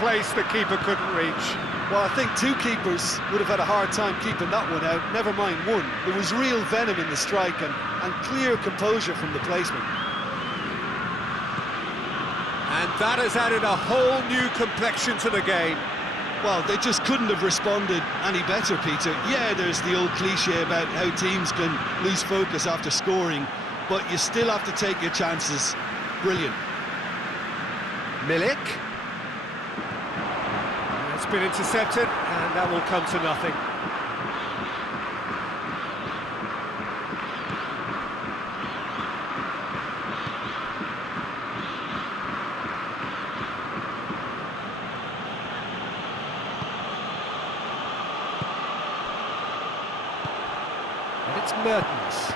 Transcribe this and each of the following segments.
place the keeper couldn't reach. Well, I think two keepers would have had a hard time keeping that one out, never mind one. There was real venom in the strike and clear composure from the placement. And that has added a whole new complexion to the game. Well, they just couldn't have responded any better, Peter. Yeah, there's the old cliche about how teams can lose focus after scoring, but you still have to take your chances. Brilliant. Milik. It's been intercepted, and that will come to nothing. And it's Mertens.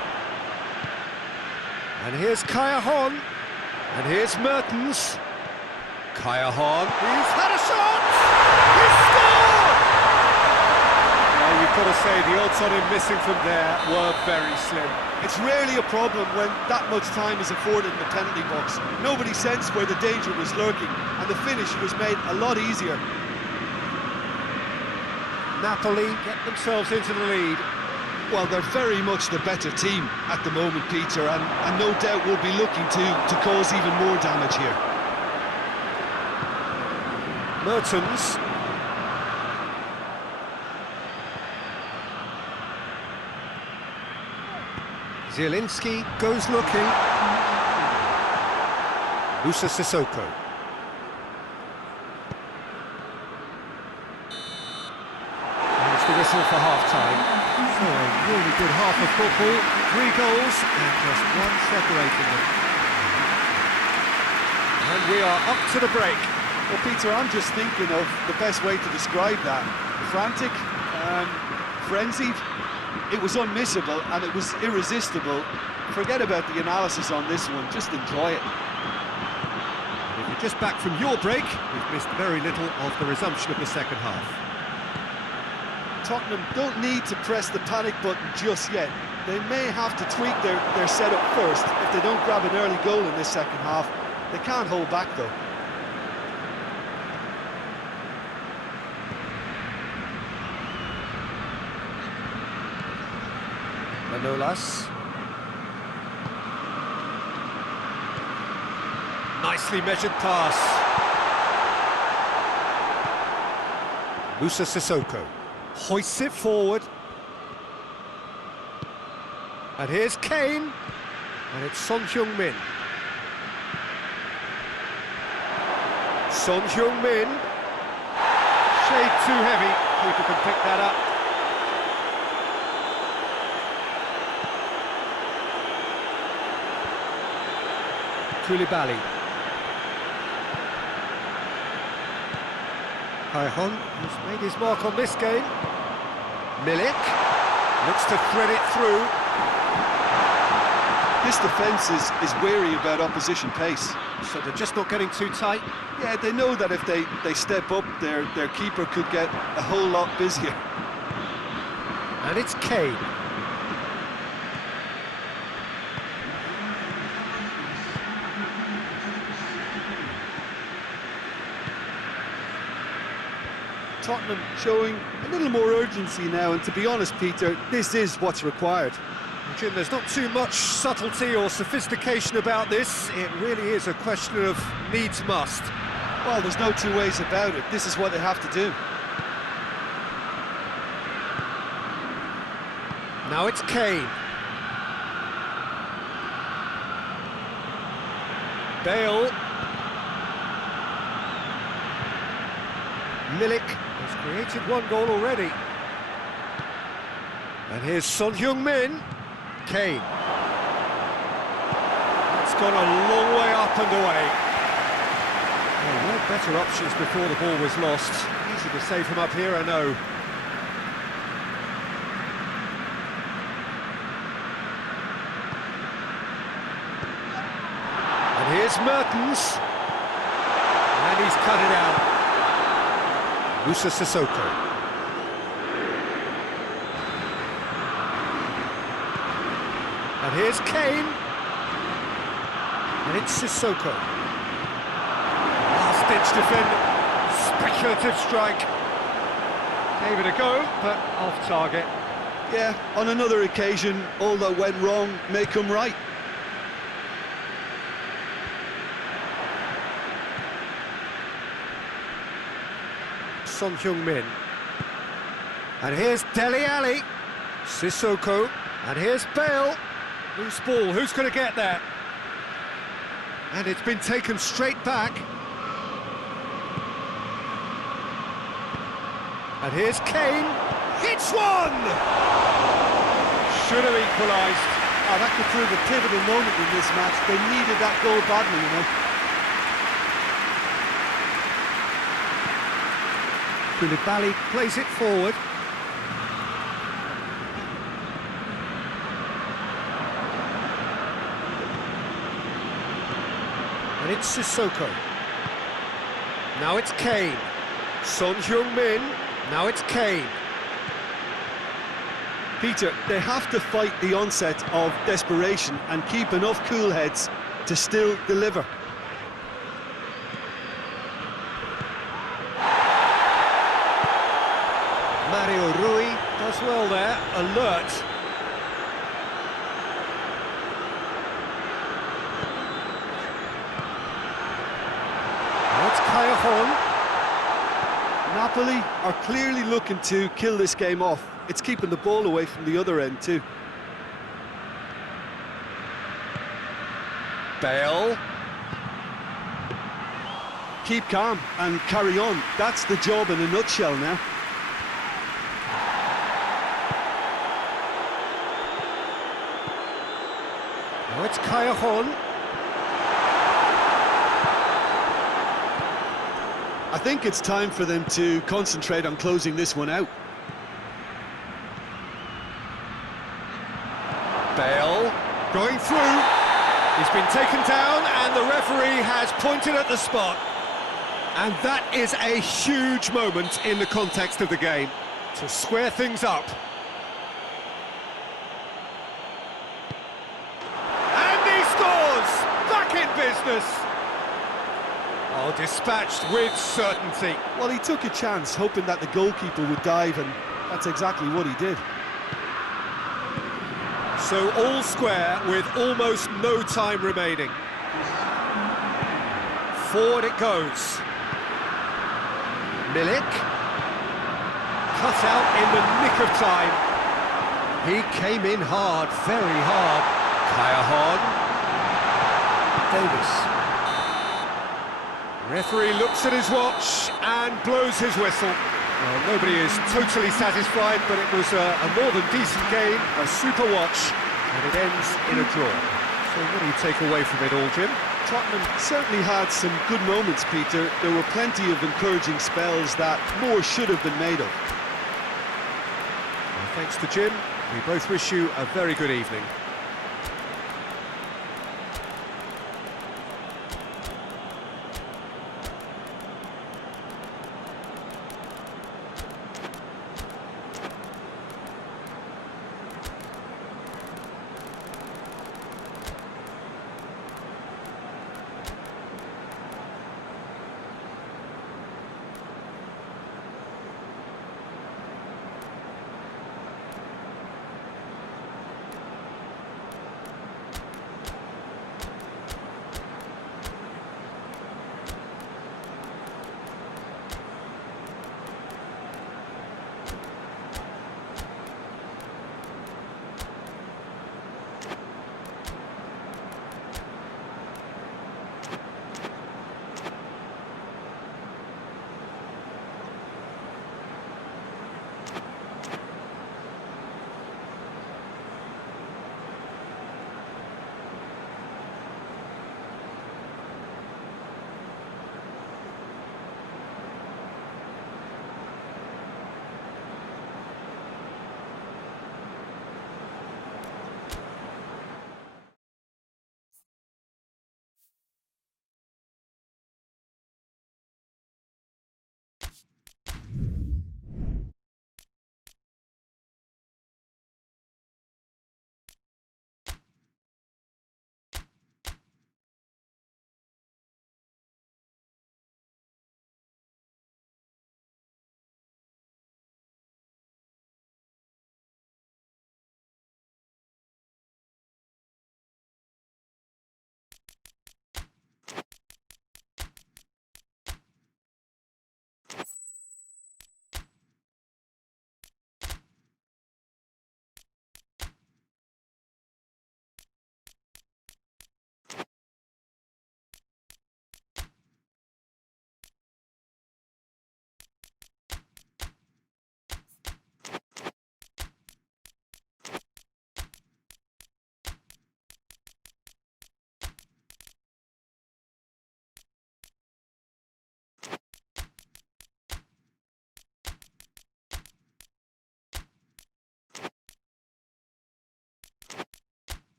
And here's Kaya-Hon. And here's Mertens. Kaya-Hon. He's had a shot! He's scored! Well, you've got to say the odds on him missing from there were very slim. It's rarely a problem when that much time is afforded in the penalty box. Nobody sensed where the danger was lurking, and the finish was made a lot easier. Napoli get themselves into the lead. Well, they're very much the better team at the moment, Peter, and no doubt will be looking to cause even more damage here. Mertens. Zielinski goes looking. Musa Sissoko. And it's the whistle for half-time. So a really good half of football, 3 goals and just one separating them. And we are up to the break. Well, Peter, I'm just thinking of the best way to describe that. Frantic, frenzied. It was unmissable and it was irresistible. Forget about the analysis on this one, just enjoy it. If you're just back from your break, you've missed very little of the resumption of the second half. Tottenham don't need to press the panic button just yet. They may have to tweak their setup first if they don't grab an early goal in this second half. They can't hold back though. Manolas. Nicely measured pass. Musa Sissoko hoists it forward. And here's Kane. And it's Son Heung-min. Son Heung-min. Shade too heavy. Keeper can pick that up. Koulibaly. Kaya-Hon has made his mark on this game. Milik looks to thread it through. This defence is wary about opposition pace. So they're just not getting too tight. Yeah, they know that if they step up, their keeper could get a whole lot busier. And it's Kane. Tottenham showing a little more urgency now, and to be honest, Peter, this is what's required. Jim, there's not too much subtlety or sophistication about this. It really is a question of needs must. Well, there's no two ways about it. This is what they have to do. Now it's Kane. Bale. Milik has created 1 goal already. And here's Son Heung-min. Kane. It's gone a long way up and away. Well, there were better options before the ball was lost. Easy to save from up here, I know. And here's Mertens. And he's cut it out. Musa Sissoko. And here's Kane. And it's Sissoko. Last-ditch defender. speculative strike. Gave it a go, but off target. Yeah, on another occasion, all that went wrong may come right. Son Heung-min. And here's Dele Alli. Sissoko. And here's Bale. Loose ball, who's going to get there? And it's been taken straight back. And here's Kane. Hits one! Should have equalised. Oh, that could prove a pivotal moment in this match. They needed that goal badly, you know. Koulibaly plays it forward. And it's Sissoko. Now it's Kane. Son Heung-min. Now it's Kane. Peter, they have to fight the onset of desperation and keep enough cool heads to still deliver. Mario Rui does well there, alert. Now it's Kaya. Napoli are clearly looking to kill this game off. It's keeping the ball away from the other end too. Bale. Keep calm and carry on. That's the job in a nutshell now. Now it's Kaya. I think it's time for them to concentrate on closing this one out. Bale going through. He's been taken down and the referee has pointed at the spot. And that is a huge moment in the context of the game to square things up. And he scores! Back in business! Oh, dispatched with certainty. Well, he took a chance, hoping that the goalkeeper would dive, and that's exactly what he did. So all square with almost no time remaining. Forward it goes. Milik. Cut out in the nick of time. He came in hard, very hard. Kaya. Davis. Referee looks at his watch and blows his whistle. Well, nobody is totally satisfied, but it was a more than decent game, a super watch, and it ends in a draw. So what do you take away from it all, Jim? Tottenham certainly had some good moments, Peter. There were plenty of encouraging spells that more should have been made of. Well, thanks to Jim. We both wish you a very good evening.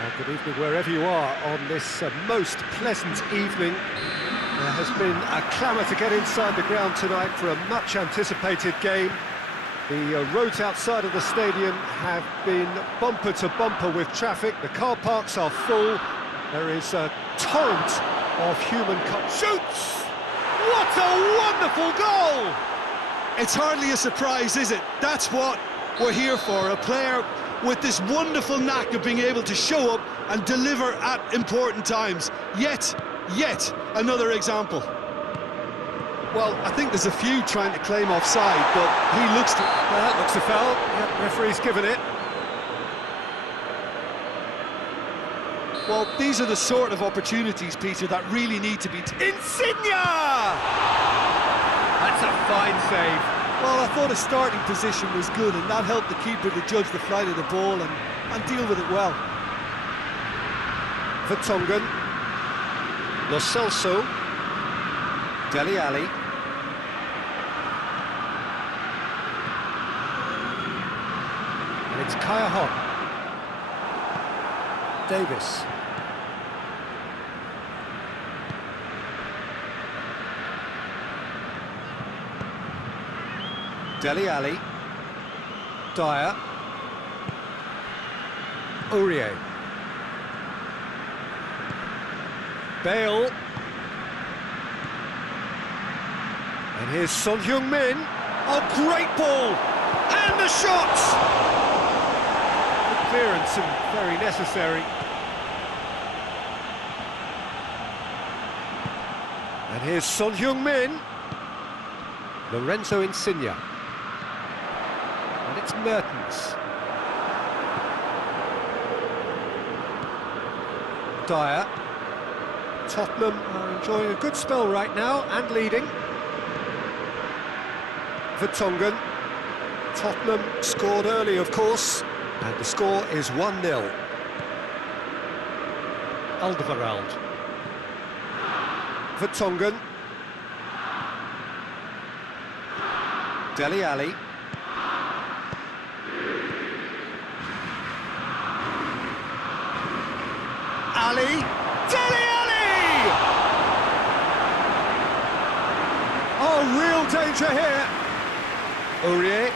Well, good evening wherever you are on this most pleasant evening. There has been a clamour to get inside the ground tonight for a much-anticipated game. The roads outside of the stadium have been bumper to bumper with traffic. The car parks are full. There is a torrent of human shoots! What a wonderful goal! It's hardly a surprise, is it? That's what we're here for, a player with this wonderful knack of being able to show up and deliver at important times. Yet another example. Well, I think there's a few trying to claim offside, but he looks to... Well, that looks a foul. Yep, referee's given it. Well, these are the sort of opportunities, Peter, that really need to be... Insigne! That's a fine save. Well, I thought his starting position was good, and that helped the keeper to judge the flight of the ball and deal with it well. Vertonghen. Lo Celso. Dele Alli. And it's Kaya Hon. Davis. Dele Alli. Dyer. Aurier. Bale. And here's Son Heung-min. Oh, great ball! And the shot! Good clearance and very necessary. And here's Son Heung-min. Lorenzo Insigne. And it's Mertens. Dyer. Tottenham are enjoying a good spell right now and leading. Vertonghen. Tottenham scored early, of course, and the score is 1-0. Alderweireld. Vertonghen. Dele Alli. Ali. Dele Alli! Oh, real danger here. Aurier.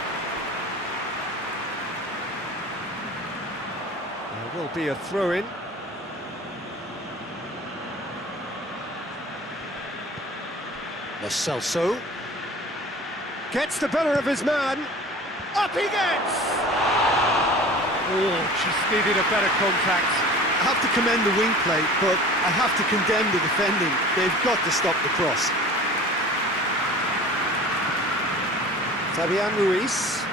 There will be a throw-in. Lo Celso. Gets the better of his man. Up he gets! Oh, just needed a better contact. I have to commend the wing play, but I have to condemn the defending. They've got to stop the cross. Fabian Ruiz.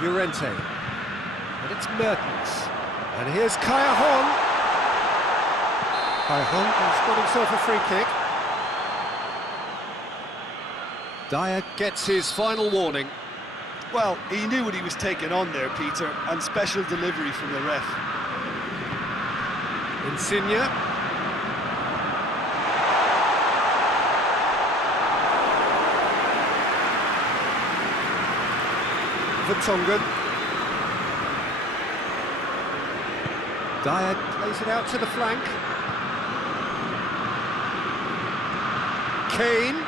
Llorente. And it's Mertens. And here's Kaya Hon. Kaya Hon has got himself a free kick. Dyer gets his final warning. Well, he knew what he was taking on there, Peter, and special delivery from the ref. Insigne. Vertonghen. Dyer plays it out to the flank. Kane.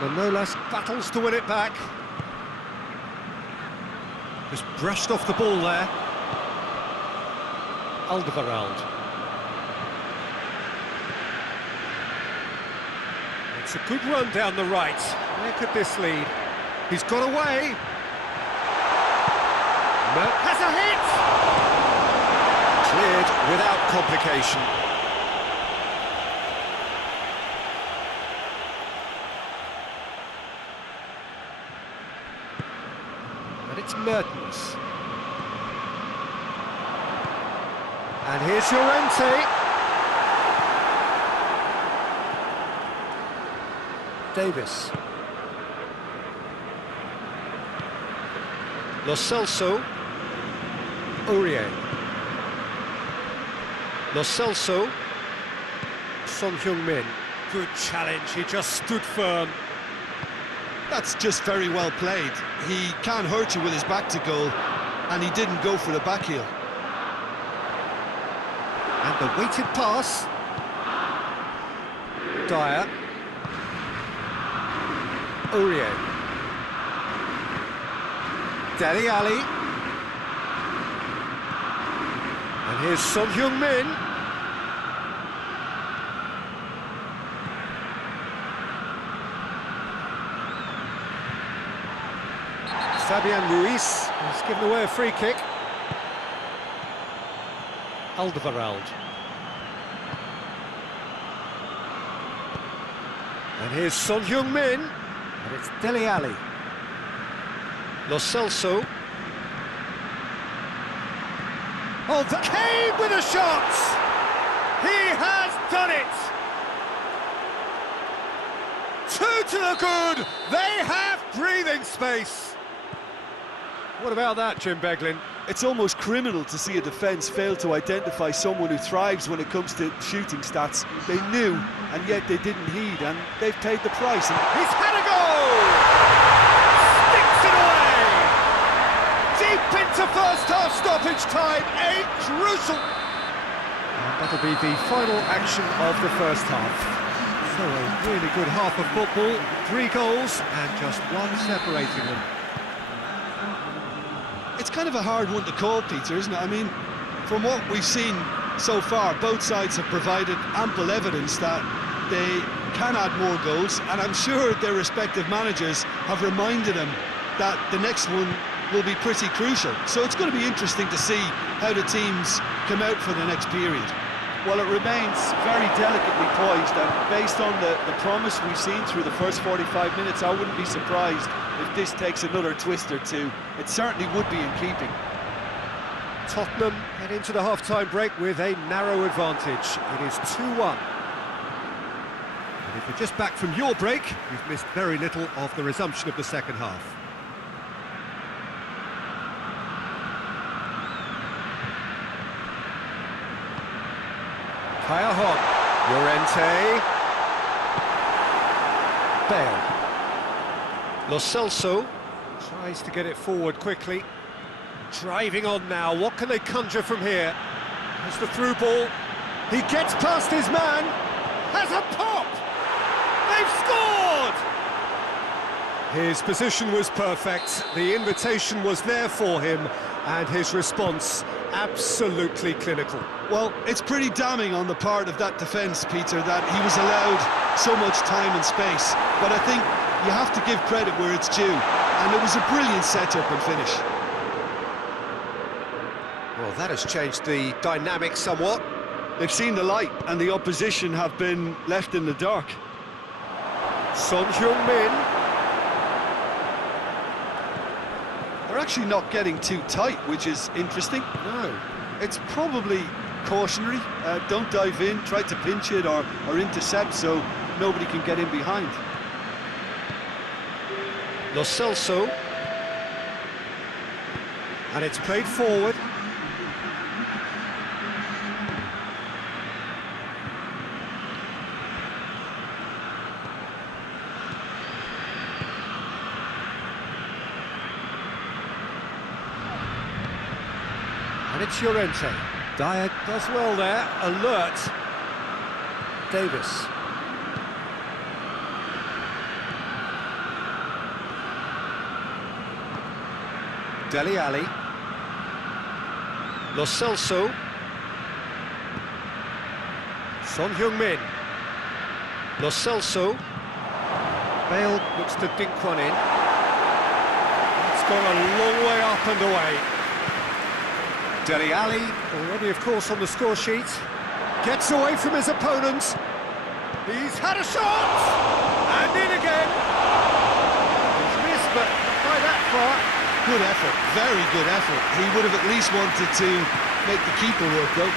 Manolas battles to win it back. Just brushed off the ball there. Alderweireld. It's a good run down the right. Where could this lead? He's got away. Has a hit! Cleared without complication. And it's Mertens. And here's Llorente. Davis. Lo Celso. Aurier. Lo Celso. Son Heung-min. Good challenge, he just stood firm. That's just very well played. He can't hurt you with his back to goal, and he didn't go for the back heel. And the weighted pass. Dyer. Aurier. Dele Alli. And here's Son Heung-min. Fabian Ruiz has given away a free kick. Alderweireld. And here's Son Heung-min. And it's Dele Alli. Lo Celso. Oh, Kane with a shot! He has done it! 2 to the good! They have breathing space! What about that, Jim Beglin? It's almost criminal to see a defence fail to identify someone who thrives when it comes to shooting stats. They knew, and yet they didn't heed, and they've paid the price. And he's had a goal! Sticks it away! Deep into first-half stoppage time, a crucial... And that'll be the final action of the first half. So a really good half of football, 3 goals, and just 1 separating them. it's kind of a hard one to call, Peter, isn't it? I mean, from what we've seen so far, both sides have provided ample evidence that they can add more goals, and I'm sure their respective managers have reminded them that the next one will be pretty crucial. So it's going to be interesting to see how the teams come out for the next period. Well, it remains very delicately poised, and based on the promise we've seen through the first 45 minutes, I wouldn't be surprised if this takes another twist or two. It certainly would be in keeping. Tottenham head into the half-time break with a narrow advantage. It is 2-1. And if you're just back from your break, you've missed very little of the resumption of the second half. Kaya Hon, Llorente, Bale, Lo Celso tries to get it forward quickly, driving on now. What can they conjure from here? There's the through ball. He gets past his man, has a pop. They've scored. His position was perfect. The invitation was there for him, and his response absolutely clinical. Well, it's pretty damning on the part of that defence, Peter, that he was allowed so much time and space. But I think you have to give credit where it's due, and it was a brilliant setup and finish. Well, that has changed the dynamic somewhat. They've seen the light, and the opposition have been left in the dark. Son Heung-min. They're actually not getting too tight, which is interesting. No. It's probably cautionary. Don't dive in, try to pinch it or intercept so nobody can get in behind. Lo Celso. And it's played forward. And it's Llorente. Dyer does well there, alert. Davis. Dele Alli. Lo Celso. Son Heung-min. Lo Celso. Bale looks to dink one in. It's gone a long way up and away. Dele Alli, already of course on the score sheet, gets away from his opponent. He's had a shot! And in again! He's missed, but by that far. Good effort, very good effort. He would have at least wanted to make the keeper work, though.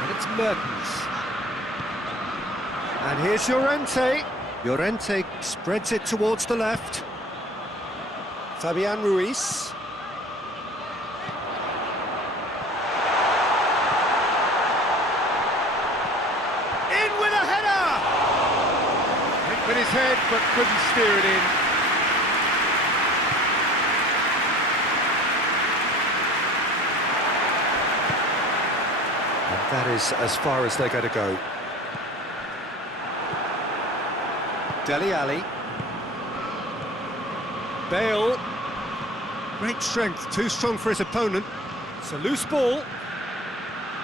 And it's Mertens. And here's Llorente. Llorente spreads it towards the left. Fabian Ruiz. In with a header! Went with his head, but couldn't steer it in. That is as far as they're going to go. Dele Alli. Bale. Great strength, too strong for his opponent. It's a loose ball.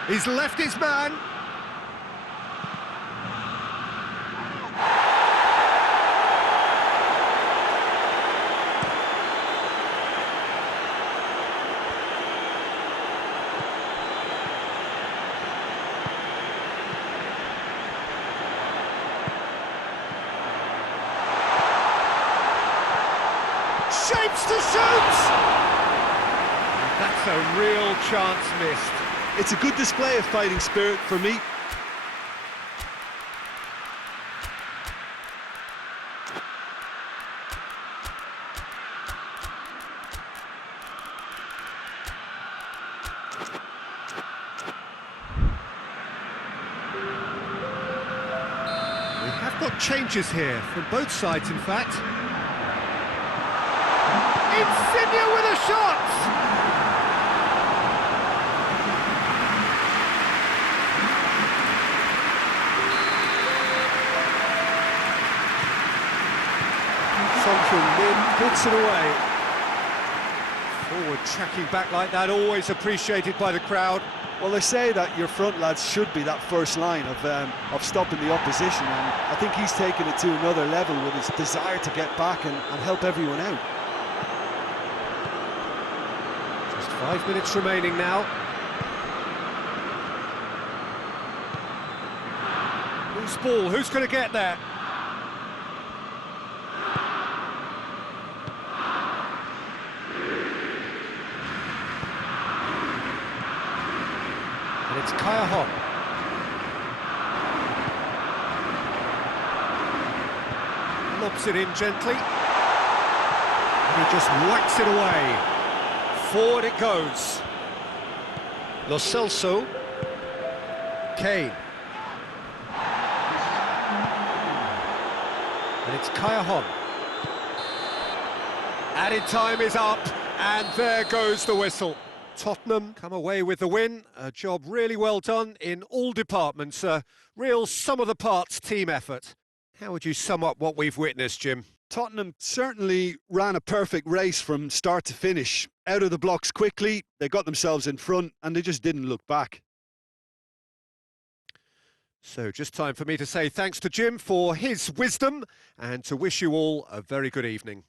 He's left his man. Shapes to shoot! That's a real chance missed. It's a good display of fighting spirit for me. We have got changes here, from both sides in fact. Insigne with a shot! Min puts it away. Forward tracking back like that, always appreciated by the crowd. Well, they say that your front lads should be that first line of stopping the opposition, and I think he's taken it to another level with his desire to get back and help everyone out. Just 5 minutes remaining now. Loose ball, who's going to get there? And it's Kaya Hon. Lobs it in gently. And he just whacks it away. Forward it goes. Lo Celso. Kane. And it's Kaya Hon. Added time is up, and there goes the whistle. Tottenham come away with the win. A job really well done in all departments. A real sum-of-the-parts team effort. How would you sum up what we've witnessed, Jim? Tottenham certainly ran a perfect race from start to finish. Out of the blocks quickly, they got themselves in front, and they just didn't look back. So just time for me to say thanks to Jim for his wisdom and to wish you all a very good evening.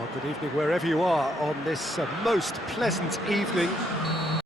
Well, good evening wherever you are on this most pleasant evening